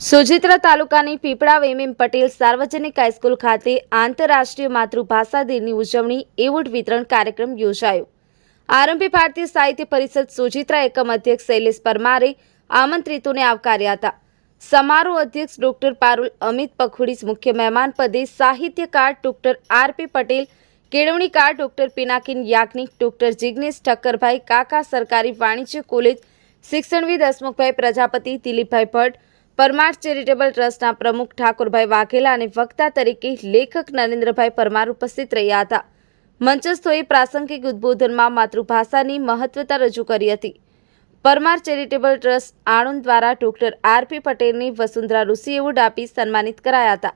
સોજિત્રા તાલુકાની પીપળા વેમીમ પટેલ સાર્વજનિક હાઈસ્કૂલ ખાતે આંતરરાષ્ટ્રીય માતૃભાષા દિનની ઉજવણી, એવોર્ડ વિતરણ કાર્યક્રમ યોજાયો. આરંભી ભારતીય સાહિત્ય પરિષદ સોજિત્રા એકમ અધ્યક્ષ શૈલેષ પરમારે આમંત્રિતોને આવકાર્યા હતા. સમારોહ અધ્યક્ષ ડોક્ટર પારુલ અમિત પખુડી મુખ્ય મહેમાન પદે સાહિત્યકાર ડોક્ટર આર પી પટેલ, કેળવણીકાર ડોક્ટર પિનાકિન યાજ્ઞિક, ડોક્ટર જિગ્નેશ ઠક્કરભાઈ, કાકા સરકારી વાણિજ્ય કોલેજ શિક્ષણવિદ હસમુખભાઈ, પ્રજાપતિ દિલીપભાઈ ભટ્ટ પરમાર ચેરિટેબલ ટ્રસ્ટના પ્રમુખ ઠાકોરભાઈ વાઘેલા અને વક્તા તરીકે લેખક નરેન્દ્રભાઈ પરમાર ઉપસ્થિત રહ્યા હતા. મંચસ્થોએ પ્રાસંગિક ઉદ્બોધનમાં માતૃભાષાની મહત્વતા રજૂ કરી હતી. પરમાર ચેરિટેબલ ટ્રસ્ટ આણંદ દ્વારા ડોક્ટર આર પી પટેલની વસુંધરા ઋષિ એવોર્ડ આપી સન્માનિત કરાયા હતા.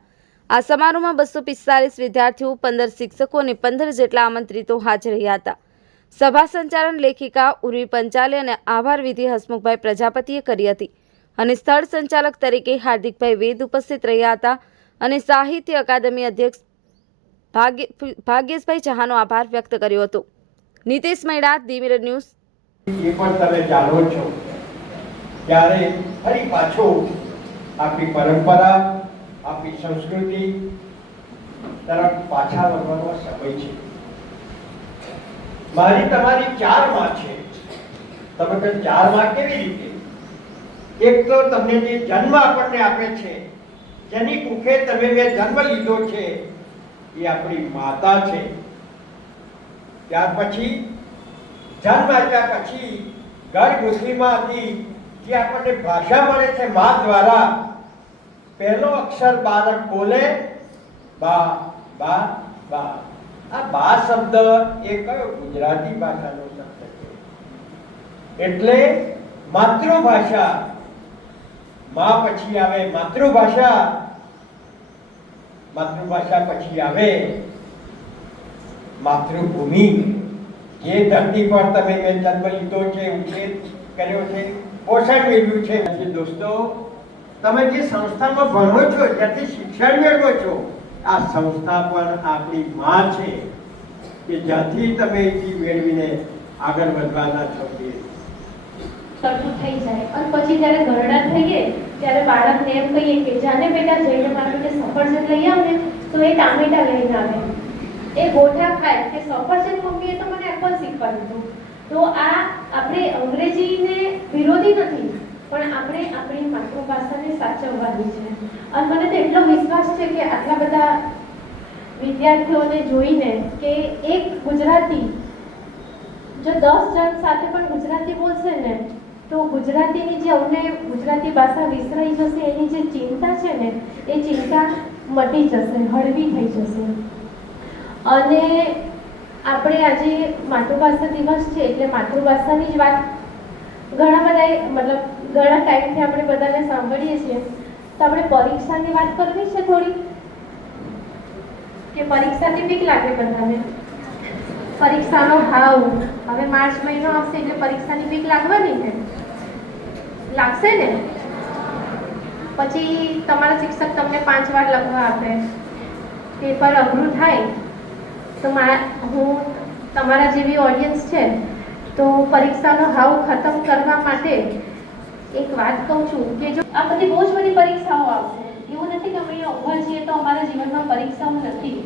આ સમારોહમાં બસો પિસ્તાલીસ વિદ્યાર્થીઓ, પંદર શિક્ષકો અને પંદર જેટલા આમંત્રિતો હાજર રહ્યા હતા. સભા સંચાલન લેખિકા ઉર્વી પંચાલે અને આભાર વિધિ હસમુખભાઈ પ્રજાપતિએ કરી હતી. અને સ્થળ સંચાલક તરીકે હાર્દિકભાઈ વેદ ઉપસ્થિત રહ્યા હતા અને સાહિત્ય અકાદમી અધ્યક્ષ ભાગ્ય ભાગ્યેશભાઈ ચહાનો આભાર વ્યક્ત કર્યો હતો. Nitesh Maida the news. જાણો છો. ત્યારે ફરી પાછો આપણી પરંપરા, આપણી સંસ્કૃતિ તરફ પાછા વળવાનો સમય છે. મારી તમારી ચારમાં છે. તમે ચારમાં કેવી રીતે? એક તો તમને જે જન્મ આપણને આપે છે, જેની કુખે તમે મેં જન્મ લીધો છે, એ આપણી માતા છે. ત્યાર પછી જન્મ આપ્યા પછી ગર્ભગૃહમાંથી જે આપણને ભાષા મળે છે મા દ્વારા, પહેલો અક્ષર બાળક બોલે, બા બા બા. આ બા શબ્દ એ કયો ગુજરાતી ભાષાનો શબ્દ છે? એટલે માતૃભાષા મા પછી આવે માતૃભાષા. માતૃભાષા પછી આવે માતૃભૂમિ. જે ધરતી પર તમે મેં જન્મ લીધો છે ઉછેર કર્યો છે પોષણ મેળવ્યું છે. દોસ્તો તમે જે સંસ્થામાં ભણો છો જ્યાંથી શિક્ષણ મેળવો છો આ સંસ્થા પણ આપણી માં છે કે જ્યાંથી તમે એ મેળવીને આગળ વધવાના છો. તે સરખું થઈ જાય. અને પછી જ્યારે ઘરડા થઈએ ત્યારે બાળકને એમ કહીએ કે, જાને બેટા, જઈને મારા માટે સફરજન લઈ આવ ને, તો એ ટામેટા લઈને આવે. એ ગોઠા ખાય કે સફરજન, મમ્મીએ તો મને એપલ શીખવાડ્યું હતું. તો આ આપણે અંગ્રેજીને વિરોધી નથી, પણ આપણે આપણી માતૃભાષાને સાચવવાની છે. અને મને તો એટલો વિશ્વાસ છે કે આટલા બધા વિદ્યાર્થીઓને જોઈને કે એક ગુજરાતી જો દસ જણ સાથે પણ ગુજરાતી બોલશે ને તો ગુજરાતીની જે અમને ગુજરાતી ભાષા વિસરાઈ જશે, એની જે ચિંતા છે ને, એ ચિંતા મટી જશે, હળવી થઈ જશે. અને આપણે આજે માતૃભાષા દિવસ છે, એટલે માતૃભાષાની જ વાત ઘણા બધા મતલબ ઘણા ટાઈમથી આપણે બધાને સાંભળીએ છીએ. તો આપણે પરીક્ષાની વાત કરવી છે થોડી? કે પરીક્ષાથી બીક લાગે બધાને? પરીક્ષાનો હાવ હવે માર્ચ મહિનો આવશે એટલે પરીક્ષાની બીક લાગવાની ને લાગશે ને? પછી તમારા શિક્ષક તમને પાંચ વાર લખવા આપે. પેપર અઘરું થાય તો હું તમારા જેવી ઓડિયન્સ છે તો પરીક્ષાનો હાવ ખતમ કરવા માટે એક વાત કહું છું કે જો આ બધી બહુ જ બધી પરીક્ષાઓ આવશે. એવું નથી કે અમે ઊભા છીએ તો અમારા જીવનમાં પરીક્ષાઓ નથી.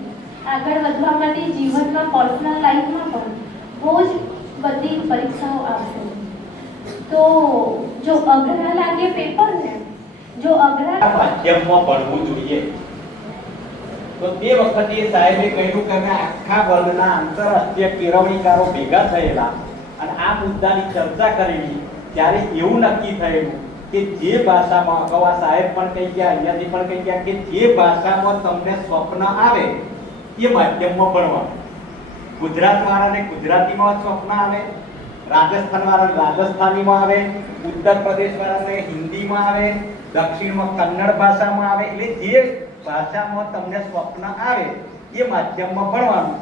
આગળ વધવા માટે જીવનમાં પર્સનલ લાઈફમાં પણ બહુ જ બધી પરીક્ષાઓ આવશે. તો જો અઘરા લાગે પેપર ને, જો અઘરા માધ્યમમાં ભણવું જોઈએ. તો તે વખતે સાહેબે કહ્યું કે અમે આખા વર્ગના આંતરરાષ્ટ્રીય કેળવણીકારો ભેગા થયેલા અને આ મુદ્દાની ચર્ચા કરેલી. ત્યારે એવું નક્કી થયેલું કે જે ભાષામાં અગાઉ સાહેબ પણ કહી ગયા, અહીંયાથી પણ કહી ગયા કે જે ભાષામાં તમને સ્વપ્ન આવે એ માધ્યમમાં ભણવાનું. ગુજરાત વાળાને ગુજરાતીમાં સ્વપ્ન આવે રાજસ્થાન વાળાને રાજસ્થાનીમાં આવે ઉત્તર પ્રદેશ વાળાને હિન્દીમાં આવે, દક્ષિણમાં કન્નડ ભાષામાં આવે, એટલે જે ભાષામાં તમને સ્વપ્ન આવે, એ માધ્યમમાં ભણવાનું.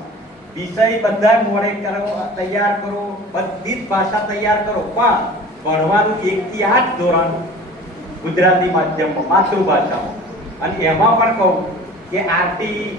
વિષય બધા મોડે કરો, તૈયાર કરો, બધી જ ભાષા તૈયાર કરો, પણ ભણવાનું એક થી આઠ ધોરણ ગુજરાતી માધ્યમમાં, માતૃભાષામાં. અને એમાં પણ કહું કે આરટી